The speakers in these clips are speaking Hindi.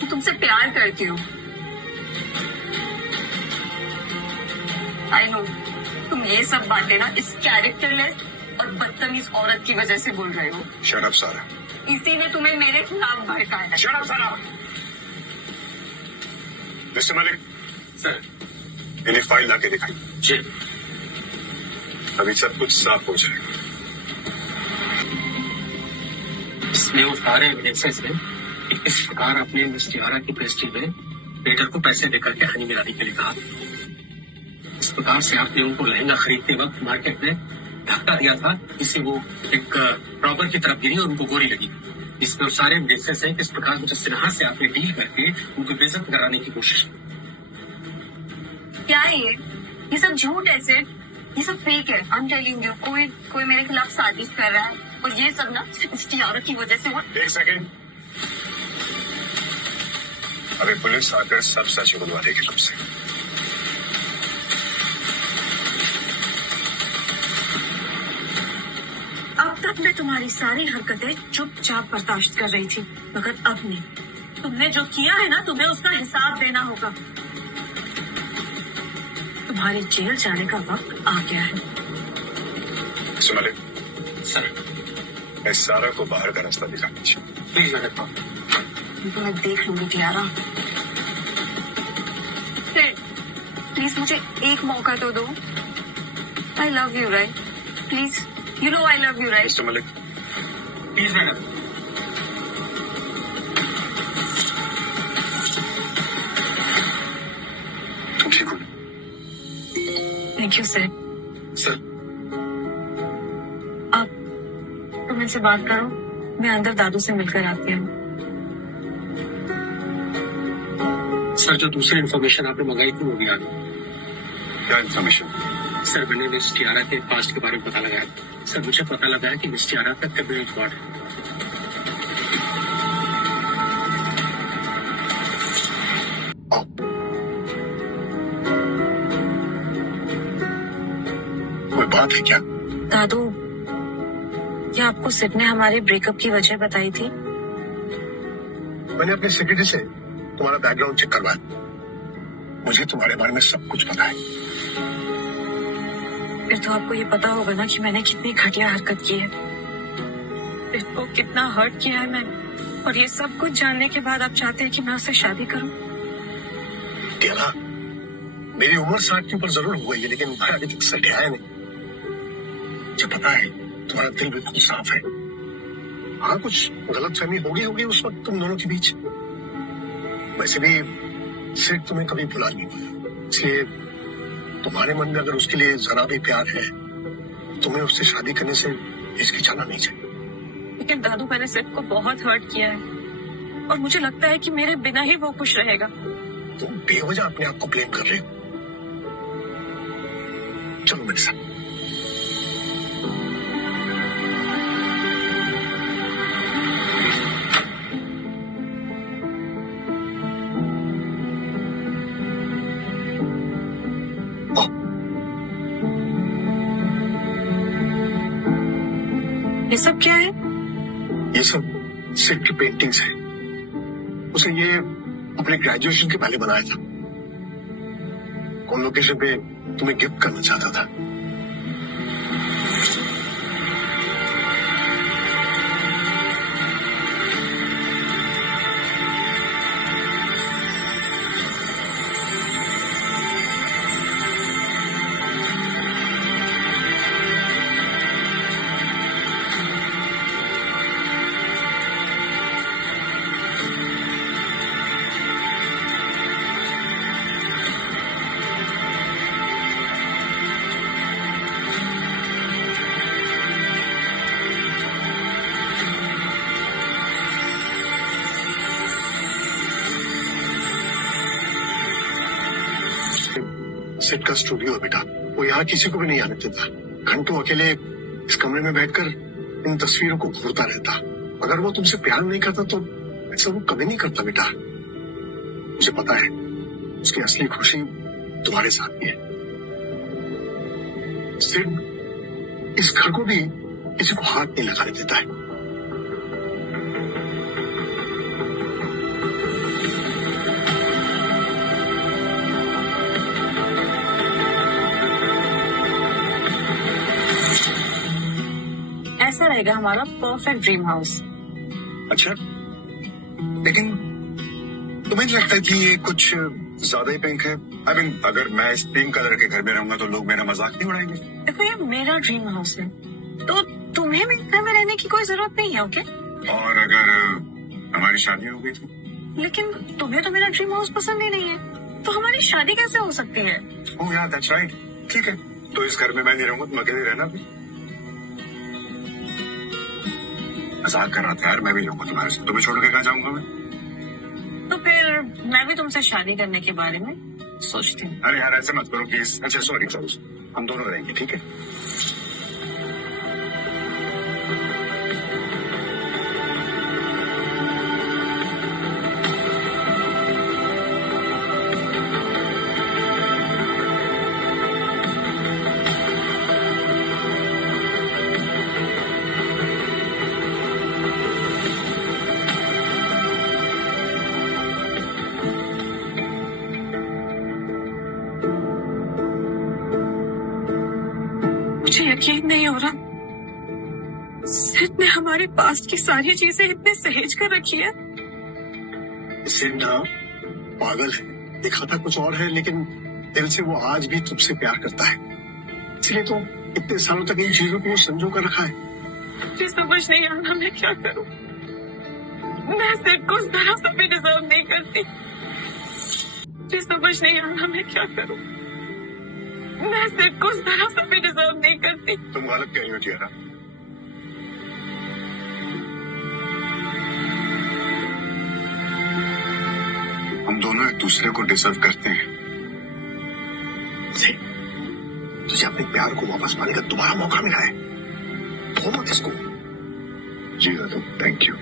कि तुमसे प्यार करती हूँ। आई नो तुम ये सब बातें ना इस कैरेक्टरलेस और बदतमीज औरत की वजह से बोल रहे हो। शट अप सारा। इसी ने तुम्हें मेरे खिलाफ भड़काया। शट अप सारा। Mister Malik sir. इन्हें फाइल लाके दिखाई। जी। अभी सब कुछ साफ हो जाएगा। इसमें वो सारे एविडेंसेस हैं कि किस प्रकार आपने मिस टियारा की पेस्ट्री में वेटर को पैसे देकर के हनी मिलाने के लिए कहा। इस प्रकार से आपने उनको लहंगा खरीदते वक्त मार्केट में धक्का दिया था, जिससे वो एक रॉबर की तरफ गिरी और उनको गोली लगी। इसमें वो सारे एविडेंसेस हैं किस प्रकार मुझे सिन्हा से आपने डील करके उनको बेइज्जत कराने की कोशिश की। क्या है ये सब झूठ है सिर्फ, ये सब फेक है। आई एम टेलिंग यू, कोई मेरे खिलाफ साजिश कर रहा है और ये सब ना इस टियारा की वजह से। एक सेकेंड। अभी पुलिस आकर सब सच उगलवा देगी तुमसे। अब तक मैं तुम्हारी सारी हरकतें चुपचाप बर्दाश्त कर रही थी, मगर अब नहीं। तुमने जो किया है ना, तुम्हें उसका हिसाब देना होगा। तुम्हारे जेल जाने का वक्त आ गया है। Mister Malik, sir. मैं सारा को बाहर का रास्ता दिखाना चाहिए। Please madam. तो मैं देख लूंगी टियारा। प्लीज मुझे एक मौका तो दो। I love you right, please. You know I love you right. Mister Malik, please madam. तुम ठीक हो? Thank you sir. सर। अब तुम इनसे बात करो, मैं अंदर दादू से मिलकर आती हूँ। सर, जो दूसरी इन्फॉर्मेशन आपने मंगाई थी वो भी आ गई। क्या इन्फॉर्मेशन? सर, मैंने मिस टियारा के पास्ट के बारे में पता लगाया। सर, मुझे पता लगा है कि मिस टियारा का क्रिमिनल रिकॉर्ड है। कोई बात है क्या? दादू, क्या आपको सिड ने हमारे ब्रेकअप की वजह बताई थी? मैंने अपने सेक्रेटरी से तुम्हारा बैकग्राउंड चेक करवाया। मुझे तुम्हारे बारे में सब कुछ पता है। फिर तो आपको ये पता होगा ना कि मैंने कितनी घटिया हरकत की है, फिर तो कितना हर्ट किया है मैंने। और ये सब कुछ जानने के बाद आप चाहते हैं कि मैं उससे शादी करूं? टियारा, मेरी उम्र 60 के ऊपर जरूर हो गई है, लेकिन मैं अभी तक सटिया है नहीं। मुझे पता है तुम्हारा दिल बिल्कुल साफ है। हाँ, कुछ गलतफहमी होगी उस वक्त तुम दोनों के बीच। वैसे भी सिर्फ तुम्हें कभी भुला नहीं पाया, इसलिए तुम्हारे मन में अगर उसके लिए जरा भी प्यार है, तुम्हें उससे शादी करने से हिचकिचाना नहीं चाहिए। लेकिन दादू, मैंने सिर्फ को बहुत हर्ट किया है और मुझे लगता है कि मेरे बिना ही वो खुश रहेगा। तुम बेवजह अपने आप को ब्लेम कर रहे हो। चलो मेरे साथ। ये सब क्या है? ये सब सिड की पेंटिंग्स है। उसे ये अपने ग्रेजुएशन के पहले बनाया था। कौन लोकेशन पे तुम्हें गिफ्ट करना चाहता था। सिड का स्टूडियो है बेटा, वो यहाँ किसी को भी नहीं आने देता। घंटों अकेले इस कमरे में बैठकर इन तस्वीरों को घूरता रहता। अगर वो तुमसे प्यार नहीं करता तो ऐसा वो कभी नहीं करता बेटा। मुझे पता है उसकी असली खुशी तुम्हारे साथ ही है। सिड इस घर को भी किसी को हाथ नहीं लगाने देता है। रहेगा हमारा परफेक्ट ड्रीम हाउस। अच्छा, लेकिन तुम्हें नहीं लगता कि ये कुछ ज्यादा ही पिंक है? आई मीन, अगर मैं इस पिंक कलर के घर में रहूंगा तो लोग मेरा मजाक नहीं उड़ाएंगे? देखो ये मेरा ड्रीम हाउस है, तो तुम्हें भी घर में रहने की कोई जरूरत नहीं है, ओके? और अगर हमारी शादी हो गई तो? लेकिन तुम्हें तो मेरा ड्रीम हाउस पसंद ही नहीं है, तो हमारी शादी कैसे हो सकती है? ओह यार, दैट्स राइट। ठीक है, तो इस घर में मैं नहीं रहूंगा, तुम अकेले रहना भी। मजाक कर रहा था यार, मैं भी रहूंगा तुम्हारे साथ। तुम्हें छोड़ के कहाँ जाऊंगा मैं? तो फिर मैं भी तुमसे शादी करने के बारे में सोचती हूँ। अरे यार, ऐसे मत करो प्लीज। अच्छा सॉरी, हम दोनों रहेंगे, ठीक है? मुझे यकीन नहीं हो रहा, सिड ने हमारे पास्ट की सारी चीजें इतने सहेज कर रखी है। सिड ना पागल है, दिखाता कुछ और है, लेकिन दिल से वो आज भी तुमसे प्यार करता है। इसलिए तो इतने सालों तक इन चीजों को वो संजो कर रखा है। मुझे समझ नहीं आ रहा मैं क्या करूं। मैं सिड को जरा सा भी डिजर्व नहीं करती। मुझे समझ नहीं आ रहा मैं क्या करूं। मैं सिड को जरा सा भी डिजर्व नहीं करती। तुम गलत कह रही हो टियारा। हम दोनों एक दूसरे को डिजर्व करते हैं। सिड, तुझे अपने प्यार को वापस पाने का दोबारा मौका मिला है, तो मत इसको। जी दादा, थैंक यू।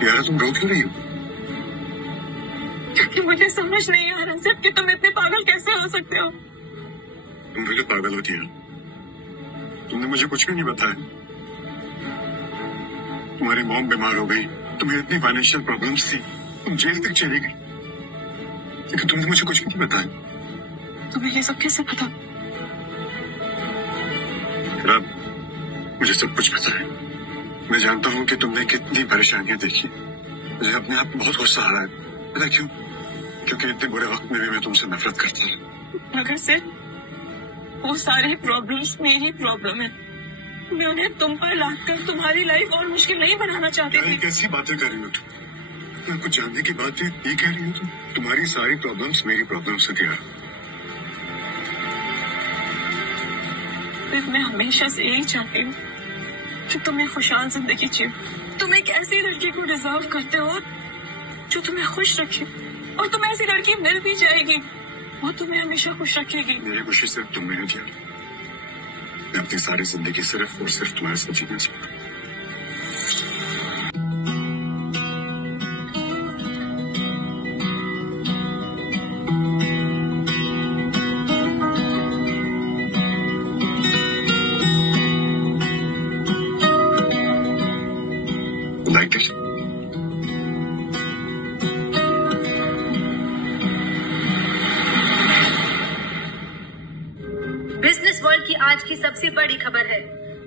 टियारा, तुम रो क्यों रही हो? क्योंकि मुझे समझ नहीं आ रहा सिड कि तुम इतने पागल कैसे हो सकते हो। तुम मुझे पागल होती है। तुमने मुझे कुछ भी नहीं बताया। तुम्हारी मॉम बीमार हो गई, तुम्हें इतनी फाइनेंशियल प्रॉब्लम्स थी, तुम जेल तक चली गई, लेकिन तुमने मुझे कुछ भी नहीं बताया। तुम्हें ये सब कैसे पता? खराब, मुझे सब कुछ पता है। मैं जानता हूँ कि तुमने कितनी परेशानियां देखी। मुझे अपने आप बहुत गुस्सा आ रहा है। पता क्यों? क्योंकि इतने बुरे वक्त में भी मैं तुमसे नफरत करता रहा। मगर सिड, वो सारी प्रॉब्लम्स मेरी प्रॉब्लम है। मैं उन्हें तुम पर लाकर तुम्हारी लाइफ और मुश्किल नहीं बनाना चाहती यार, थी। ये कैसी बातें कर रही हो तुम? मैं कुछ जानने की बात है, ये कह रही हो तुम? तुम्हारी सारी प्रॉब्लम्स मेरी प्रॉब्लम्स है टियारा। सिर्फ मैं हमेशा से यही चाहती हूँ कि तुम एक खुशहाल जिंदगी जियो। तुम एक ऐसी लड़की को डिजर्व करते हो जो तुम्हें खुश रखे, और तुम्हें ऐसी लड़की मिल भी जाएगी वो तुम्हें हमेशा खुश रखेगी। मेरी खुशी सिर्फ तुम में है टियारा। मैं अपनी सारी जिंदगी सिर्फ और सिर्फ तुम्हारे साथ जीना चाहता हूँ। Like it? बिजनेस वर्ल्ड की आज की सबसे बड़ी खबर है,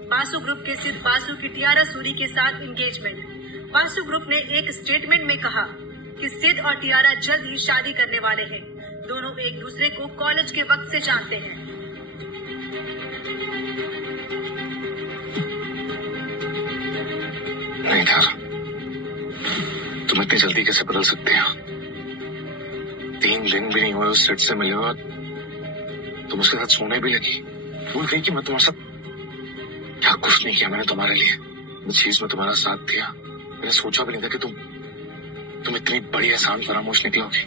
बासु ग्रुप के सिद्ध बासु की टियारा सूरी के साथ एंगेजमेंट। बासु ग्रुप ने एक स्टेटमेंट में कहा कि सिद्ध और टियारा जल्द ही शादी करने वाले हैं। दोनों एक दूसरे को कॉलेज के वक्त से जानते हैं। नहीं था, तुम इतनी जल्दी कैसे बदल सकते हो? 3 दिन भी नहीं हुए उस सेट से मिले हो, तुम उसके साथ सोने भी लगी। भूल गई कि मैं तुम्हारे साथ क्या कुछ नहीं किया मैंने तुम्हारे लिए। इस चीज में तुम्हारा साथ दिया। मैंने सोचा भी नहीं था कि तुम इतनी बड़ी एहसान फरामोश निकलोगी।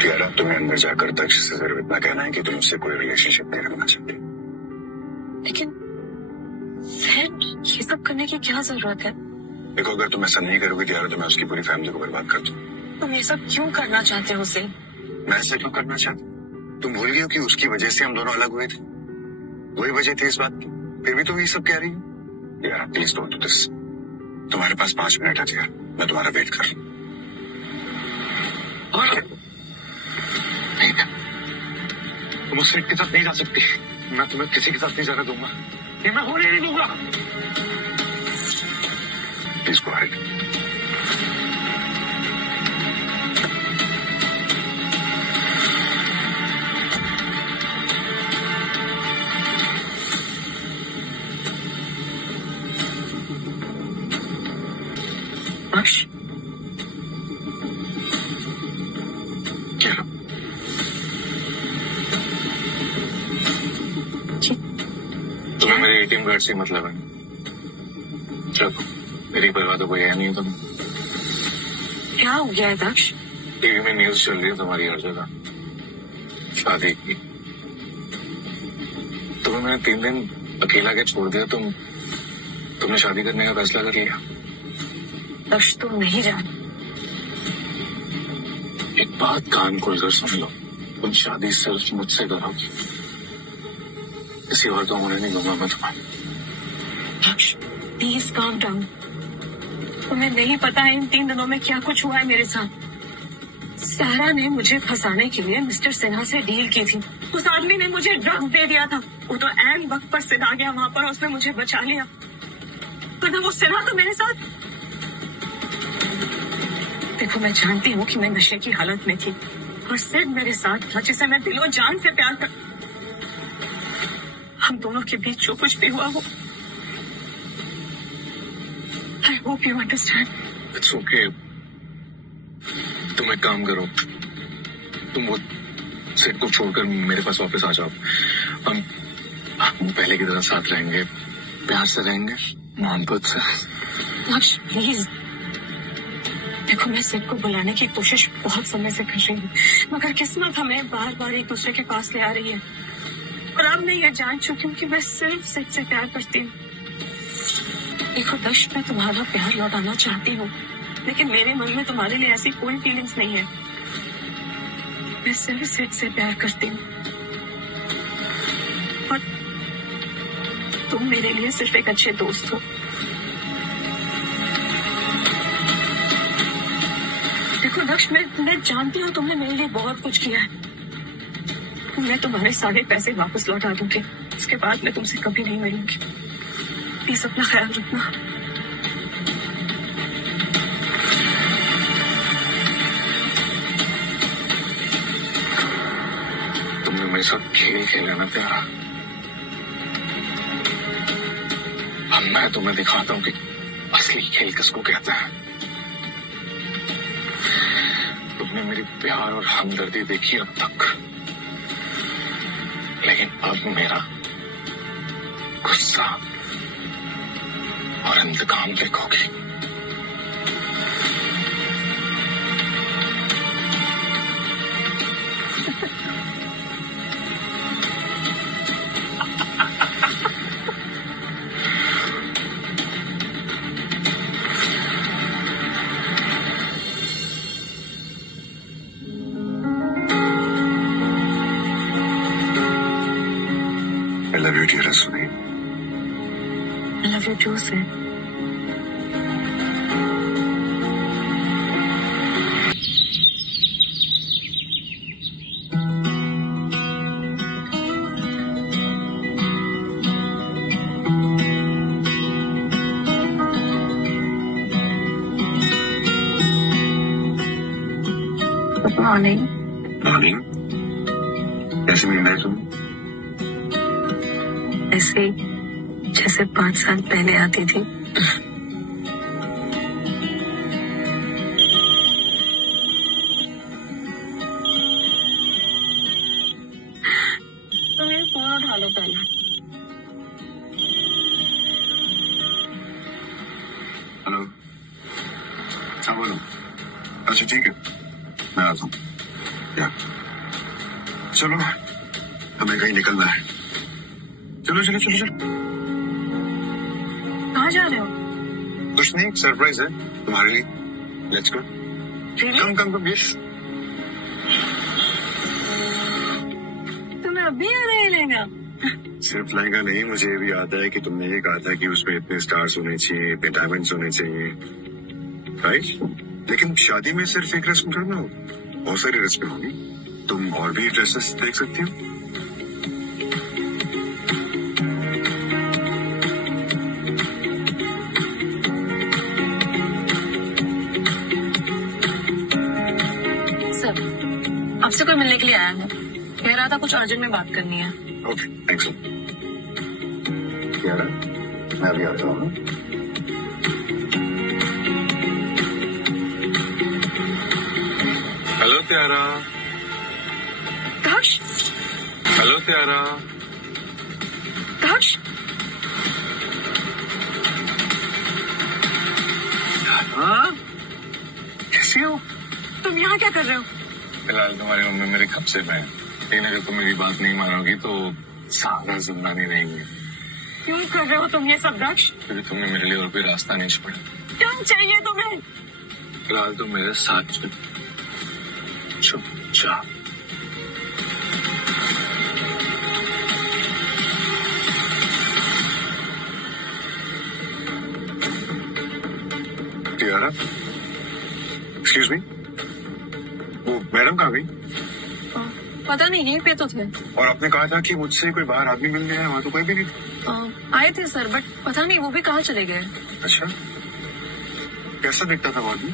टियारा, तुम्हें अंदर जाकर दक्ष से सिर्फ इतना कहना है कि तुम उससे कोई रिलेशनशिप नहीं रखना चाहती। लेकिन सिड, ये सब करने की क्या जरूरत है? देखो, अगर तुम ऐसा नहीं करोगे टियारा तो मैं उसकी पूरी फैमिली को बर्बाद कर दूं। तुम ये सब क्यों करना चाहते हो सिड? मैं ऐसा क्यों करना चाहता? तुम भूल गए हो कि उसकी वजह से हम दोनों अलग हुए थे? वही वजह थी इस बात की। फिर भी तुम ये सब कह रही हो? यार प्लीज डोंट डू दिस। तुम्हारे पास 5 मिनट है यार, मैं तुम्हारा वेट कर लूं। नहीं, तुम उस सेट के साथ नहीं जा सकती। मैं तुम्हें किसी के साथ नहीं जाने दूंगा, ये मैं होने नहीं दूंगा। Please go ahead. दक्ष, क्या तुम्हें मेरे एटीएम कार्ड से मतलब है? चलो, मेरी परवाह तो कोई है नहीं। तुम क्या हो गया है दक्ष? टीवी में न्यूज चल रही है तुम्हारी हर जगह शादी की। तुम्हें मैंने 3 दिन अकेला के छोड़ दिया, तुमने शादी करने का फैसला कर लिया। दक्ष, तुम नहीं जान। एक बात कान खोलकर सुन लो, तुम शादी सिर्फ मुझसे करोगी, किसी और को होने नहीं दूंगा मैं तुम्हें। दक्ष, प्लीज काम डाउन। तुम्हें नहीं पता है इन 3 दिनों में क्या कुछ हुआ है मेरे साथ। सारा ने मुझे फंसाने के लिए मिस्टर सिन्हा से डील की थी। उस आदमी ने मुझे ड्रग्स दे दिया था। वो तो ऐन वक्त पर सिन्हा गया वहां पर, उसने मुझे बचा लिया। वरना वो सिन्हा तो मेरे साथ। देखो, मैं जानती हूँ कि मैं नशे की हालत में थी और सिर्फ मेरे साथ था जिसे मैं दिलो जान से प्यार कर। हम दोनों के बीच जो कुछ भी हुआ हो, I hope you understand. It's okay. तुम एक काम करो, तुम वो सेट को छोड़कर मेरे पास वापस आ जाओ। हम पहले की तरह साथ रहेंगे, प्यार से रहेंगे, मोहब्बत से। दक्ष, प्लीज। देखो, मैं सिर्फ को बुलाने की कोशिश बहुत समय से कर रही हूँ, मगर किस्मत हमें बार बार एक दूसरे के पास ले आ रही है। और अब मैं ये जान चुकी हूँ कि मैं सिर्फ सिद्ध से प्यार करती हूँ। देखो दक्ष, मैं तुम्हारा प्यार लौटाना चाहती हूँ, लेकिन मेरे मन में तुम्हारे लिए ऐसी कोई फीलिंग्स नहीं है। मैं सिर्फ सिद्ध से प्यार करती हूँ और तुम मेरे लिए सिर्फ एक अच्छे दोस्त हो। देखो दक्ष, मैं जानती हूँ तुमने मेरे लिए बहुत कुछ किया है। मैं तुम्हारे सारे पैसे वापस लौटा दूंगी, इसके बाद मैं तुमसे कभी नहीं मिलूंगी। प्लीज अपना ख्याल रखना। तुमने मेरे साथ खेल खेला ना प्यारा, अब मैं तुम्हें दिखाता हूँ कि असली खेल किसको कहते हैं। तुमने मेरी प्यार और हमदर्दी देखी अब तक, लेकिन अब मेरा गुस्सा और इंतकाम देखोगी। I love you, dear Sunil. I love you too, sir. Good morning. Morning. कैसे मिल रहे तुम? ऐसे ही जैसे 5 साल पहले आती थी। तुम ये फोन उठा लो पहले। हेलो, हाँ बोलो। अच्छा ठीक है, मैं आता हूँ। क्या? चलो, हमें कहीं निकलना है। चलो चलो चलो चलो। कहाँ जा रहे हो? कुछ नहीं, सरप्राइज है तुम्हारे लिए। Let's go. Really? Come come come, yes. तुम्हें अभी आ रहे हैं लेना? सिर्फ लहंगा नहीं, मुझे ये भी याद है कि तुमने ये कहा था कि उसमें इतने स्टार्स होने चाहिए, इतने डायमंड्स होने चाहिए, राइट? लेकिन शादी में सिर्फ एक रस्म करना हो, बहुत सारी रस्में होंगी। तुम और भी ड्रेसेस देख सकती हो। सर, आपसे कोई मिलने के लिए आया है। कह रहा था कुछ अर्जेंट में बात करनी है। Okay, thanks. क्या मैं भी आता हूँ। हेलो त्यारा। दक्ष, हेलो त्यारा। दक्ष, हाँ, कैसे हो? तुम यहाँ क्या कर रहे हो? फिलहाल तुम्हारी मम्मी मेरे कब्जे में है, लेकिन अगर तुम मेरी बात नहीं मानोगी तो सारा जिंदा नहीं रहेंगे। क्यों कर रहे हो तुम ये सब दक्ष? क्योंकि तुमने मेरे लिए और कोई रास्ता नहीं छोड़ा। क्यों चाहिए तुम्हें? फिलहाल तुम मेरे साथ चुप चुपचाप। यारा, एक्सक्यूज मी, वो मैडम कहाँ गई? पता नहीं, यहीं पे तो थे। और आपने कहा था कि मुझसे कोई बाहर आदमी मिलने आया, वहाँ तो कोई भी नहीं था। आए थे सर, बट पता नहीं वो भी कहाँ चले गए। अच्छा, कैसा दिखता था वो आदमी?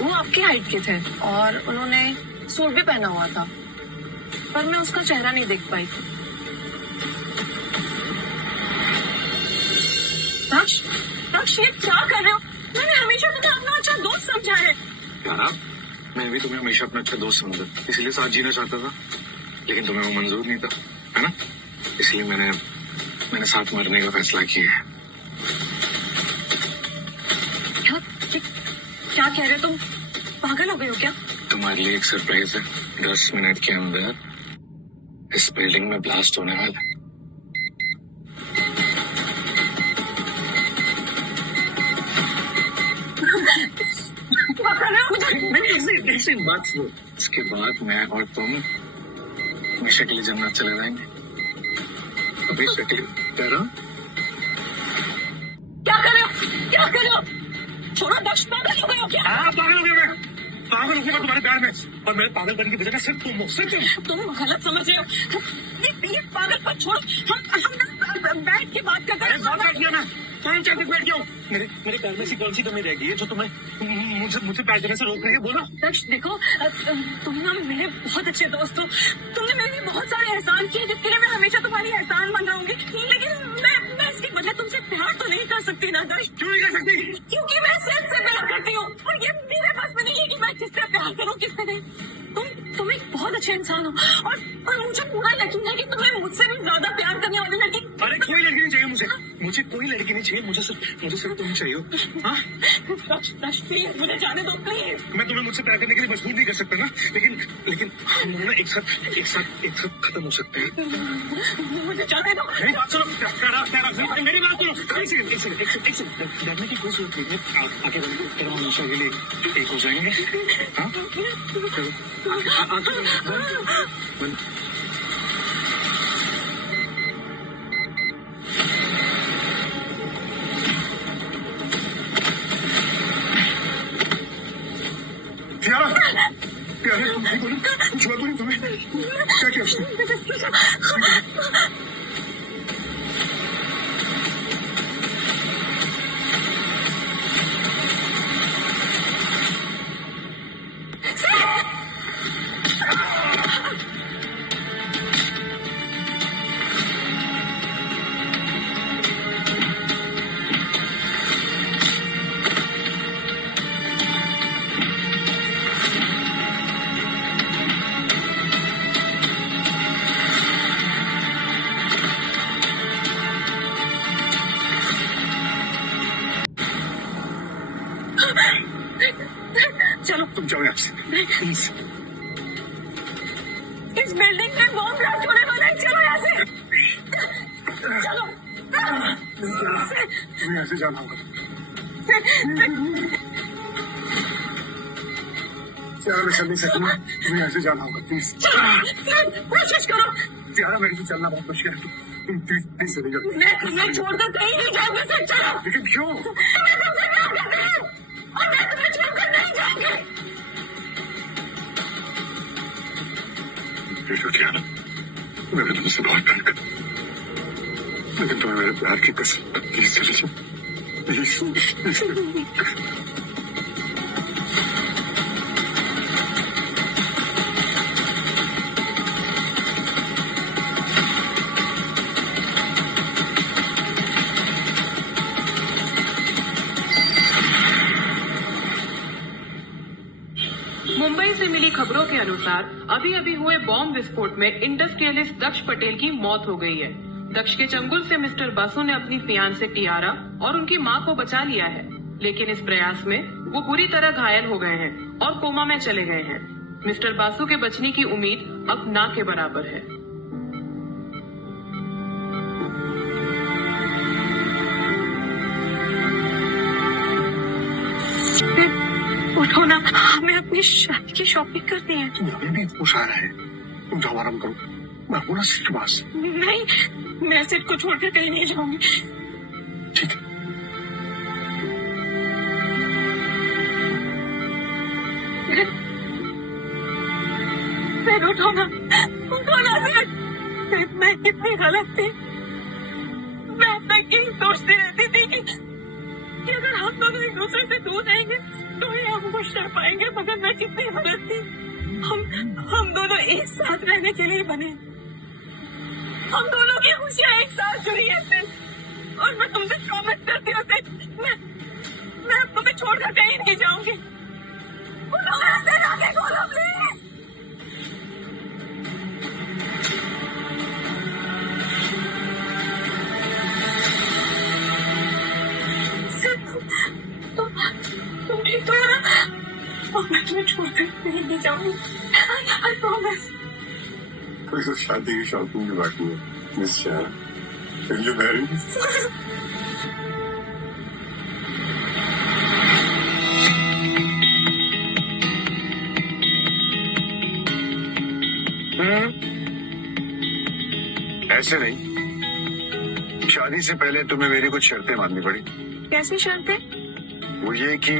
वो आपकी हाइट के थे और उन्होंने सूट भी पहना हुआ था, पर मैं उसका चेहरा नहीं देख पाई थी। दक्ष, दक्ष, ये क्या कर रहे हो? मैंने हमेशा तुम्हें अपना अच्छा दोस्त समझा है। यारा, मैं भी तुम्हें हमेशा अपना अच्छा दोस्त समझा, इसलिए साथ जीना चाहता था, लेकिन तुम्हें वो मंजूर नहीं था, है ना? इसलिए मैंने साथ मरने का फैसला किया है। क्या कह रहे हो तुम? पागल हो गए हो क्या? तुम्हारे लिए एक सरप्राइज है। 10 मिनट के अंदर इस बिल्डिंग में ब्लास्ट होने वाला है। ऐसी बात सुनो। इसके बाद मैं और तुम हमेशा के लिए जन्नत चले जाएंगे। हमेशा के लिए। तेरा क्या कर रहे हो? क्या कर रहे हो? छोड़ो दक्ष, पागल हो गए हो क्या? हाँ, पागल हो गया मैं। पागल हो गया मैं तुम्हारे प्यार में, और मेरे पागलपन की वजह सिर्फ तुम हो, सिर्फ तुम। तुम गलत समझ रहे हो। ये पागलपन छोड़ो, हम बैठ के बात करते हैं। बैठ गया ना, कौन सा बैठ गया हूँ? मेरे प्यार में ऐसी कौन सी कमी रह गई है जो तुम्हें मुझसे प्यार करने से रोक रही है? बोलो। दक्ष देखो, तुम ना मेरे बहुत अच्छे दोस्त हो। तुमने मेरे लिए बहुत सारे एहसान किए, जिसके लिए मैं हमेशा तुम्हारी एहसान मान रहूंगी। लेकिन मैं इसके बदले तुमसे प्यार तो नहीं कर सकती ना दक्ष। क्यों नहीं कर सकती? क्योंकि मैं सिर्फ से प्यार करती हूँ, और ये मेरे पास में नहीं है कि मैं किससे प्यार करूँ किससे नहीं। तुम एक बहुत अच्छे इंसान हो, और मुझे पूरा यकीन है कि तुम्हें मुझसे भी ज्यादा प्यार करने वाली लड़की। अरे कोई लड़की नहीं चाहिए मुझे कोई लड़की नहीं चाहिए, मुझे सिर्फ तुम चाहिए हो। हाँ, दक्ष प्लीज मुझे जाने दो, प्लीज। मैं तुम्हें मुझसे प्यार करने के लिए मजबूर नहीं कर सकता ना, लेकिन हम दोनों ना एक साथ खत्म हो सकते हैं। मुझे जाने दो। मेरी बात सुनो, मेरी बात सुनो। एक सेकंड। डरने की कोई जरूरत नहीं है। आगे बढ़ो, तेरा हमेशा के लिए एक हो जाएंगे। हाँ, प्यारे तुम बोलो, कुछ बात बोली तुम्हें? क्या किया उसने? चलो तुम जाओ यहाँ से, प्लीज। इस बिल्डिंग में बॉम्ब ब्लास्ट होने वाला है। चलो यहाँ से, चलो। तुम्हें यहाँ से जाना होगा। मैं चल नहीं सकता, तुम्हें यहाँ से जाना होगा, प्लीज। कोशिश करो। टियारा मेरे से चलना बहुत मुश्किल है, तुम प्लीज प्लीज चली जाओ। मैं तुम्हें छोड़कर कहीं नहीं जाऊंगी, सच चलो। लेकिन क्यों? मैं तुमसे प्यार करती हूँ और मैं तुम्हें छोड़कर नहीं जाऊंगी। देखो टियारा, मैं भी तुमसे बहुत प्यार करता हूँ, लेकिन तुम्हें मेरे प्यार की कसम, प्लीज चली जाओ, प्लीज। मुंबई से मिली खबरों के अनुसार अभी अभी हुए बॉम्ब विस्फोट में इंडस्ट्रियलिस्ट दक्ष पटेल की मौत हो गई है। दक्ष के चंगुल से मिस्टर बासु ने अपनी फियांसे टियारा और उनकी मां को बचा लिया है, लेकिन इस प्रयास में वो बुरी तरह घायल हो गए हैं और कोमा में चले गए हैं। मिस्टर बासु के बचने की उम्मीद अब ना के बराबर है। उठो ना, हमें अपनी शादी की शॉपिंग करनी है। तुम अभी भी खुश आ रहे, तुम जाओ आराम करो, मैं हूं ना सिर्फ के पास। नहीं, मैं सिर्फ को छोड़कर कहीं नहीं जाऊंगी। ठीक है, फिर उठो ना सिर्फ मैं कितनी गलत थी। मैं तक यही सोचती रहती थी कि अगर हम दोनों एक दूसरे से दूर रहेंगे तो ही हम खुश रह पाएंगे, मगर मैं कितनी गलत थी। हम दोनों एक साथ रहने के लिए बने, हम दोनों की खुशियां एक साथ जुड़ी है सिर्फ, और मैं तुमसे प्रॉमिस करती हूँ मैं अब तुम्हें छोड़कर कहीं नहीं जाऊंगी। आगे खोलो प्लीज। तुम ठीक तो हो ना? और मैं तुम्हें छोड़कर कहीं नहीं जाऊंगी। I promise। कोई तो शादी की शॉपिंग भी बाकी है, miss Tiara, will you marry me? ऐसे नहीं, शादी से पहले तुम्हें मेरी कुछ शर्तें माननी पड़ी। कैसी शर्तें? वो ये कि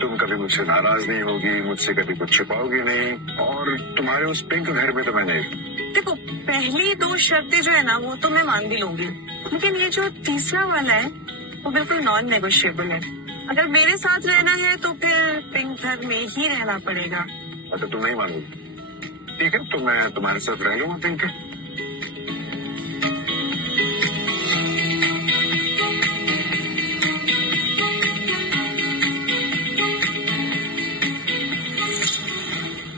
तुम कभी मुझसे नाराज नहीं होगी, मुझसे कभी कुछ छिपाओगी नहीं, और तुम्हारे उस पिंक घर में तो मैं नहीं। देखो, पहली दो शर्तें जो है ना वो तो मैं मान भी लूंगी, लेकिन ये जो तीसरा वाला है वो बिल्कुल नॉन नेगोशिएबल है। अगर मेरे साथ रहना है तो फिर पिंक घर में ही रहना पड़ेगा। अच्छा, तुम नहीं मानोगी? ठीक है, तो मैं तुम्हारे साथ रह लूंगा पिंक घर।